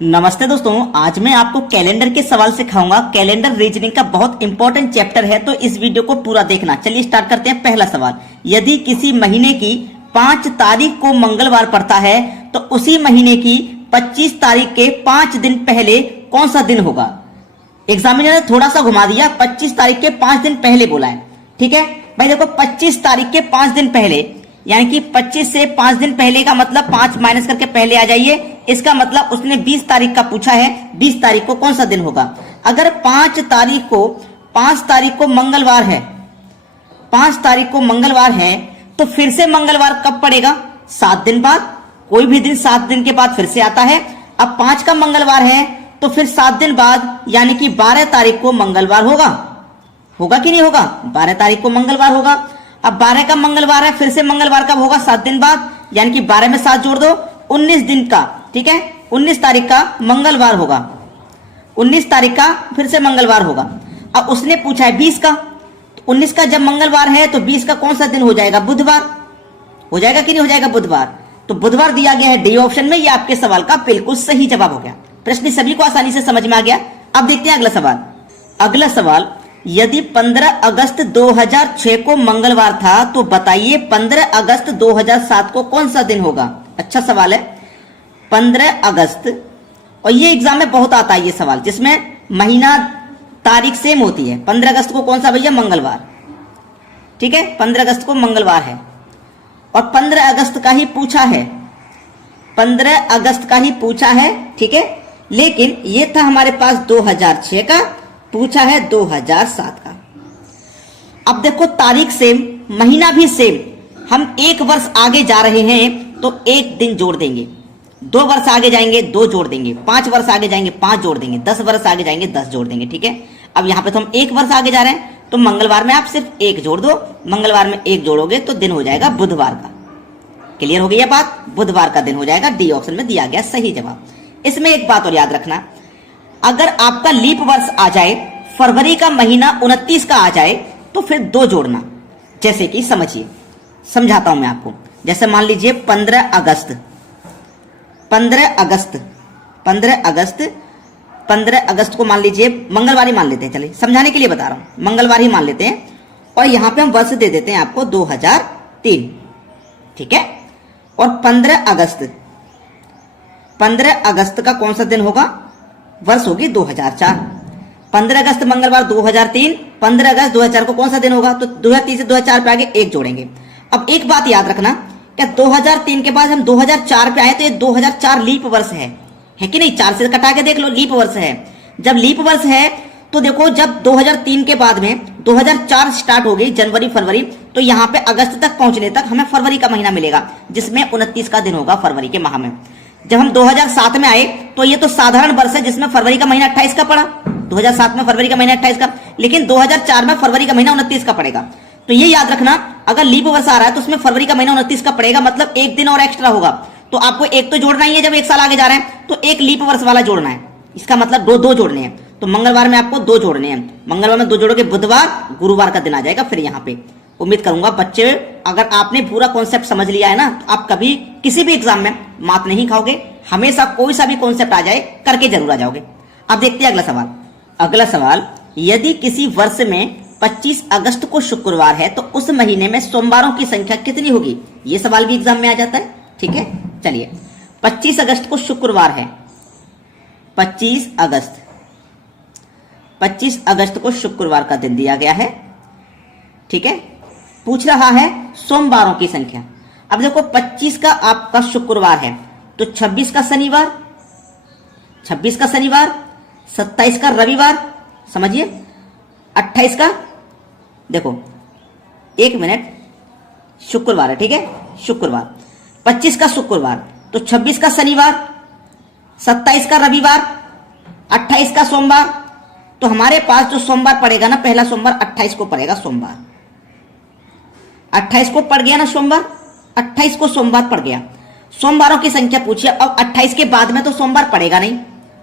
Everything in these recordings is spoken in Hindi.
नमस्ते दोस्तों, आज मैं आपको कैलेंडर के सवाल सिखाऊंगा। कैलेंडर रीजनिंग का बहुत इंपॉर्टेंट चैप्टर है, तो इस वीडियो को पूरा देखना। चलिए स्टार्ट करते हैं। पहला सवाल, यदि किसी महीने की 5 तारीख को मंगलवार पड़ता है तो उसी महीने की 25 तारीख के 5 दिन पहले कौन सा दिन होगा। एग्जामिनर ने थोड़ा सा घुमा दिया, 25 तारीख के 5 दिन पहले बोला है। ठीक है भाई, देखो 25 तारीख के 5 दिन पहले, यानी कि 25 से 5 दिन पहले का मतलब 5 माइनस करके पहले आ जाइए। इसका मतलब उसने 20 तारीख का पूछा है, 20 तारीख को कौन सा दिन होगा। अगर 5 तारीख को मंगलवार है, 5 तारीख को मंगलवार है, तो फिर से मंगलवार कब पड़ेगा? 7 दिन बाद। कोई भी दिन 7 दिन के बाद फिर से आता है। अब 5 का मंगलवार है तो फिर 7 दिन बाद यानी कि 12 तारीख को मंगलवार होगा कि नहीं होगा? 12 तारीख को मंगलवार होगा। अब 12 का मंगलवार है, फिर से मंगलवार कब होगा? 7 दिन बाद, यानी कि 12 में 7 जोड़ दो, 19 दिन का। ठीक है, 19 तारीख का मंगलवार होगा। 19 तारीख का फिर से मंगलवार होगा। अब उसने पूछा है 20 का, तो 19 का जब मंगलवार है तो 20 का कौन सा दिन हो जाएगा? बुधवार हो जाएगा कि नहीं हो जाएगा? बुधवार। तो बुधवार दिया गया है डी ऑप्शन में। ये आपके सवाल का बिल्कुल सही जवाब हो गया। प्रश्न सभी को आसानी से समझ में आ गया। अब देखते हैं अगला सवाल। अगला सवाल, यदि 15 अगस्त 2006 को मंगलवार था तो बताइए 15 अगस्त 2007 को कौन सा दिन होगा। अच्छा सवाल है, 15 अगस्त। और ये एग्जाम में बहुत आता है ये सवाल, जिसमें महीना तारीख सेम होती है। 15 अगस्त को कौन सा भैया? मंगलवार। ठीक है, 15 अगस्त को मंगलवार है और 15 अगस्त का ही पूछा है। 15 अगस्त का ही पूछा है। ठीक है, लेकिन ये था हमारे पास 2006 का, पूछा है 2007 का। अब देखो तारीख सेम, महीना भी सेम। हम 1 वर्ष आगे जा रहे हैं तो 1 दिन जोड़ देंगे। 2 वर्ष आगे जाएंगे 2 जोड़ देंगे। 5 वर्ष आगे जाएंगे 5 जोड़ देंगे। 10 वर्ष आगे जाएंगे 10 जोड़ देंगे। ठीक है, अब यहाँ पे तो हम 1 वर्ष आगे जा रहे हैं, तो मंगलवार में आप सिर्फ 1 जोड़ दो। मंगलवार में 1 जोड़ोगे तो दिन हो जाएगा बुधवार का। क्लियर हो गई ये बात? बुधवार का दिन हो जाएगा। डी ऑप्शन में दिया गया सही जवाब। इसमें एक बात और याद रखना, अगर आपका लीप वर्ष आ जाए, फरवरी का महीना 29 का आ जाए, तो फिर 2 जोड़ना। जैसे कि समझिए, समझाता हूं मैं आपको। जैसे मान लीजिए 15 अगस्त को मान लीजिए मंगलवार ही मान लेते हैं। चलिए समझाने के लिए बता रहा हूं, मंगलवार ही मान लेते हैं। और यहां पे हम वर्ष दे देते हैं आपको 2003। ठीक है, और 15 अगस्त का कौन सा दिन होगा? वर्ष होगी 2004। 15 अगस्त मंगलवार 2003, 15 अगस्त 2004 को कौन सा दिन होगा? तो 2003 से 2004 पे आगे 1 जोड़ेंगे। अब एक बात याद रखना, क्या 2003 के बाद हम 2004 पे आए तो ये 2004 लीप वर्ष है कि नहीं? 4 से कटा के देख लो, लीप वर्ष है। जब लीप वर्ष है तो देखो, जब 2003 के बाद में 2004 स्टार्ट हो गई, जनवरी फरवरी, तो यहाँ पे अगस्त तक पहुंचने तक हमें फरवरी का महीना मिलेगा, जिसमें 29 का दिन होगा फरवरी के माह में। जब हम 2007 में आए तो ये तो साधारण वर्ष है, जिसमें फरवरी का महीना 28 का पड़ा। 2007 में फरवरी का महीना 28 का, लेकिन 2004 में फरवरी का महीना 29 का पड़ेगा। तो ये याद रखना, अगर लीप वर्ष आ रहा है तो उसमें फरवरी का महीना 29 का पड़ेगा, मतलब 1 दिन और एक्स्ट्रा होगा। तो आपको 1 तो जोड़ना ही है, जब 1 साल आगे जा रहे हैं तो 1 लीप वर्ष वाला जोड़ना है। इसका मतलब 2 जोड़ने हैं। तो मंगलवार में आपको 2 जोड़ने हैं। मंगलवार में 2 जोड़ोगे, बुधवार गुरुवार का दिन आ जाएगा फिर यहाँ पे। उम्मीद करूंगा बच्चे, अगर आपने पूरा कॉन्सेप्ट समझ लिया है ना, तो आप कभी किसी भी एग्जाम में मात नहीं खाओगे। हमेशा कोई सा भी कॉन्सेप्ट आ जाए करके जरूर आ जाओगे। अब देखते हैं अगला सवाल। अगला सवाल, यदि किसी वर्ष में 25 अगस्त को शुक्रवार है तो उस महीने में सोमवारों की संख्या कितनी होगी? ये सवाल भी एग्जाम में आ जाता है। ठीक है, चलिए 25 अगस्त को शुक्रवार है। 25 अगस्त को शुक्रवार का दिन दिया गया है। ठीक है, पूछ रहा है सोमवारों की संख्या। अब देखो 25 का आपका शुक्रवार है, तो 26 का शनिवार, 27 का रविवार, समझिए 28 का, देखो 1 मिनट, शुक्रवार है। ठीक है, शुक्रवार 25 का शुक्रवार, तो 26 का शनिवार, 27 का रविवार, 28 का सोमवार। तो हमारे पास जो सोमवार पड़ेगा ना, पहला सोमवार 28 को पड़ेगा सोमवार। 28 को पड़ गया ना सोमवार, 28 को सोमवार पड़ गया। सोमवारों की संख्या पूछिए। अब 28 के बाद में तो सोमवार पड़ेगा नहीं,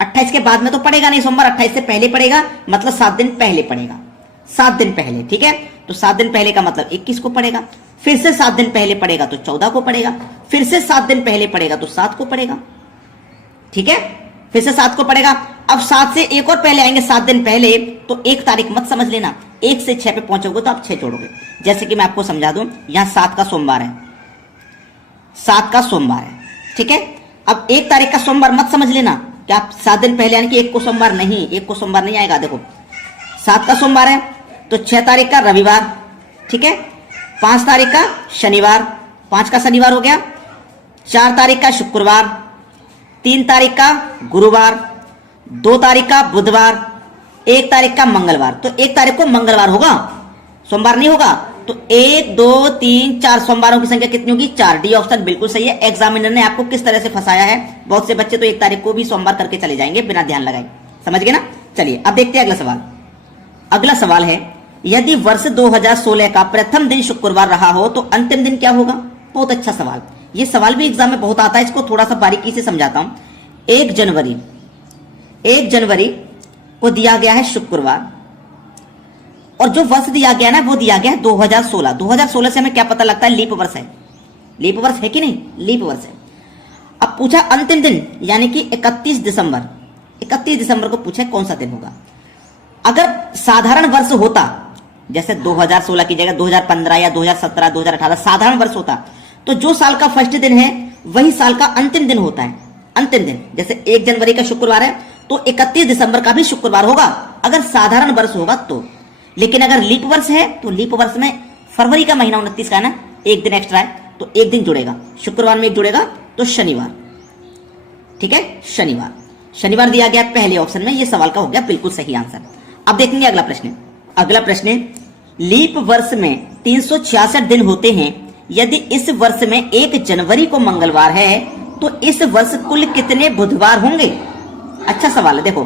28 के बाद में तो पड़ेगा नहीं सोमवार, 28 से पहले पड़ेगा, मतलब 7 दिन पहले पड़ेगा। 7 दिन पहले। ठीक है, तो 7 दिन पहले का मतलब 21 को पड़ेगा, फिर से 7 दिन पहले पड़ेगा तो 14 को पड़ेगा, फिर से 7 दिन पहले पड़ेगा तो 7 को पड़ेगा। ठीक है, फिर से 7 को पड़ेगा। अब 7 से एक और पहले आएंगे, 7 दिन पहले, तो 1 तारीख मत समझ लेना, 1 से 6 पे पहुंचोगे तो आप 6 जोड़ोगे। जैसे कि मैं आपको समझा दूं, यहां 7 का सोमवार है, 7 का सोमवार है, ठीक है। अब 1 तारीख का सोमवार मत समझ लेना कि आप 7 दिन पहले, यानी कि 1 को सोमवार नहीं, 1 को सोमवार नहीं आएगा। देखो 7 का सोमवार है तो 6 तारीख का रविवार, ठीक है, 5 तारीख का शनिवार, 5 का शनिवार हो गया, 4 तारीख का शुक्रवार, 3 तारीख का गुरुवार, 2 तारीख का बुधवार, 1 तारीख का मंगलवार। तो 1 तारीख को मंगलवार होगा, सोमवार नहीं होगा। तो 1 2 3 4 सोमवारों की संख्या कितनी होगी? 4। डी ऑप्शन बिल्कुल सही है। एग्जामिनर ने आपको किस तरह से फंसाया है, बहुत से बच्चे तो 1 तारीख को भी सोमवार करके चले जाएंगे बिना ध्यान लगाए, समझ गए ना। चलिए अब देखते हैं अगला सवाल। अगला सवाल है, यदि वर्ष 2016 का प्रथम दिन शुक्रवार रहा हो तो अंतिम दिन क्या होगा? बहुत अच्छा सवाल, ये सवाल भी एग्जाम में बहुत आता है, इसको थोड़ा सा बारीकी से समझाता हूं। 1 जनवरी को दिया गया है शुक्रवार, और जो वर्ष दिया गया ना वो दिया गया है 2016। 2016 से हमें क्या पता लगता है? लीप वर्ष है, लीप वर्ष है कि नहीं? लीप वर्ष है। अब पूछा अंतिम दिन, यानी कि 31 दिसंबर को पूछा कौन सा दिन होगा। अगर साधारण वर्ष होता, जैसे 2016 की जगह 2015 या 2017 2018 साधारण वर्ष होता, तो जो साल का फर्स्ट दिन है वही साल का अंतिम दिन होता है। अंतिम दिन जैसे 1 जनवरी का शुक्रवार है तो 31 दिसंबर का भी शुक्रवार होगा, अगर साधारण वर्ष होगा तो। लेकिन अगर लीप वर्ष है तो लीप वर्ष में फरवरी का महीना 29 का है ना, 1 दिन एक्स्ट्रा है तो 1 दिन जुड़ेगा, शुक्रवार में 1 जुड़ेगा तो शनिवार, ठीक है, शनिवार दिया गया पहले ऑप्शन में। ये सवाल का हो गया बिल्कुल सही आंसर। अब देखेंगे अगला प्रश्न। लीप वर्ष में 366 दिन होते हैं, यदि इस वर्ष में 1 जनवरी को मंगलवार है तो इस वर्ष कुल कितने बुधवार होंगे? अच्छा सवाल है। देखो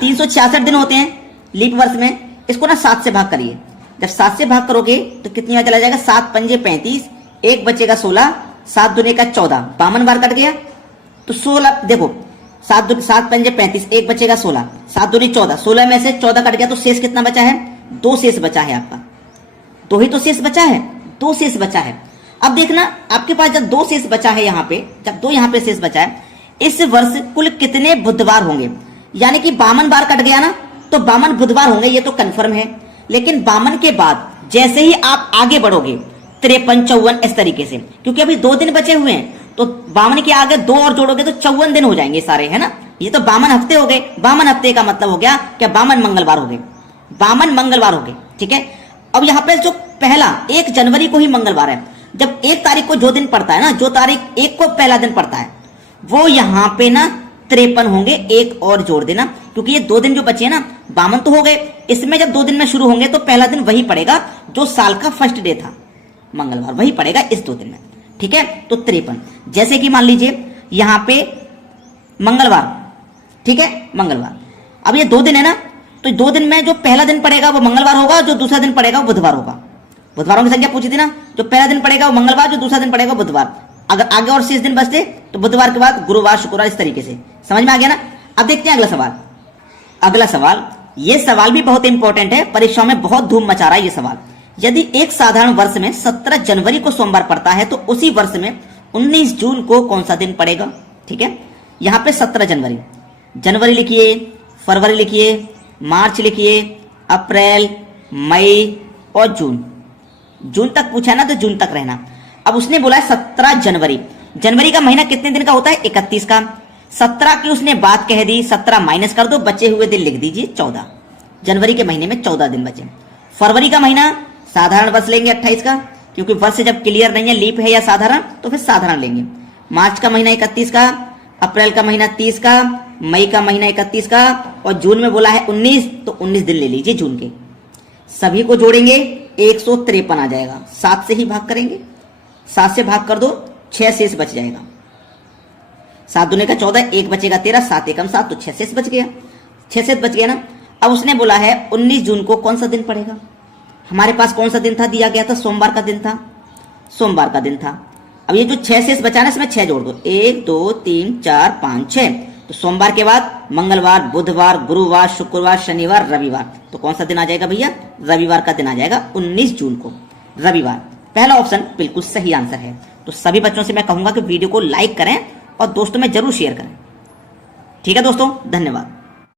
366 दिन होते हैं लीप वर्ष में, इसको ना 7 से भाग करिए। जब 7 से भाग करोगे तो कितनी बार चला जाएगा? 7 पंजे 35, 1 बचेगा 16, 7 दूने का 14, 52 बार कट गया तो 16। देखो 7 पंजे 35, 1 बचेगा 16, 7 दूनी 14, 16 में से 14 कट गया तो शेष कितना बचा है? 2 शेष बचा है आपका, 2 ही तो शेष बचा है, 2 शेष बचा है। अब देखना आपके पास जब 2 शेष बचा है यहाँ पे, जब 2 यहाँ पे शेष बचा है, इस वर्ष कुल कितने बुधवार होंगे? यानी कि 52 बार कट गया ना तो 52 बुधवार होंगे, ये तो कंफर्म है। लेकिन 52 के बाद जैसे ही आप आगे बढ़ोगे 53 54 इस तरीके से, क्योंकि अभी 2 दिन बचे हुए हैं तो 52 के आगे 2 और जोड़ोगे तो 54 दिन हो जाएंगे सारे, है ना। ये तो 52 हफ्ते हो गए। 52 हफ्ते का मतलब हो गया क्या? 52 मंगलवार हो गए, 52 मंगलवार हो गए, ठीक है। अब यहाँ पे जो पहला 1 जनवरी को ही मंगलवार है, जब 1 तारीख को जो दिन पड़ता है ना, जो तारीख 1 को पहला दिन पड़ता है वो यहाँ पे ना 53 होंगे, 1 और जोड़ देना, क्योंकि ये 2 दिन जो बचे हैं ना, 52 तो हो गए, इसमें जब 2 दिन में शुरू होंगे तो पहला दिन वही पड़ेगा जो साल का फर्स्ट डे था, मंगलवार, वही पड़ेगा इस 2 दिन में, ठीक है। तो 53, जैसे कि मान लीजिए यहां पे मंगलवार, ठीक है, मंगलवार। अब ये 2 दिन है ना, तो 2 दिन में जो पहला दिन पड़ेगा वो मंगलवार होगा, जो दूसरा दिन पड़ेगा वो बुधवार होगा। बुधवारों की संख्या पूछी थी ना, जो पहला दिन पड़ेगा वो मंगलवार, जो दूसरा दिन पड़ेगा वो बुधवार। अगर आगे और शेष दिन बचते तो बुधवार के बाद गुरुवार शुक्रवार, इस तरीके से। समझ में आ गया ना। अब देखते हैं अगला सवाल। ये सवाल भी बहुत इंपॉर्टेंट है, परीक्षाओं में बहुत धूम मचा रहा है ये सवाल। यदि एक साधारण वर्ष में 17 जनवरी को सोमवार पड़ता है तो उसी वर्ष में 19 जून को कौन सा दिन पड़ेगा? ठीक है, यहां पे 17 जनवरी लिखिए, फरवरी लिखिए, मार्च लिखिए, अप्रैल, मई और जून तक पूछा ना तो जून तक रहना। अब उसने बोला है 17 जनवरी का महीना कितने दिन का होता है? 31 का। 17 की उसने बात कह दी, 17 माइनस कर दो, बचे हुए दिन लिख दीजिए 14। जनवरी के महीने में 14 दिन बचे। फरवरी का महीना साधारण वर्ष लेंगे 28 का, क्योंकि वर्ष जब क्लियर नहीं है लीप है या साधारण, तो फिर साधारण लेंगे। मार्च का महीना 31 का, अप्रैल का महीना 30 का, मई का महीना 31 का, और जून में बोला है 19, तो 19 दिन ले लीजिए जून के। सभी को जोड़ेंगे 153 आ जाएगा। 7 से ही भाग करेंगे, 7 से भाग कर दो, 6 शेष बच जाएगा। 7 दूने का 14, 1 बचेगा 13, 7 एकम 7, तो 6 शेष बच गया। 6 शेष बच गया ना। अब उसने बोला है 19 जून को कौन सा दिन पड़ेगा? हमारे पास कौन सा दिन था दिया गया था? सोमवार का दिन था, सोमवार का दिन था। अब ये जो 6 शेष बचा ना, इसमें 6 जोड़ दो, 1 2 3 4 5 6। तो सोमवार के बाद मंगलवार, बुधवार, गुरुवार, शुक्रवार, शनिवार, रविवार, तो कौन सा दिन आ जाएगा भैया? रविवार का दिन आ जाएगा 19 जून को, रविवार। पहला ऑप्शन बिल्कुल सही आंसर है। तो सभी बच्चों से मैं कहूंगा कि वीडियो को लाइक करें और दोस्तों में जरूर शेयर करें। ठीक है दोस्तों, धन्यवाद।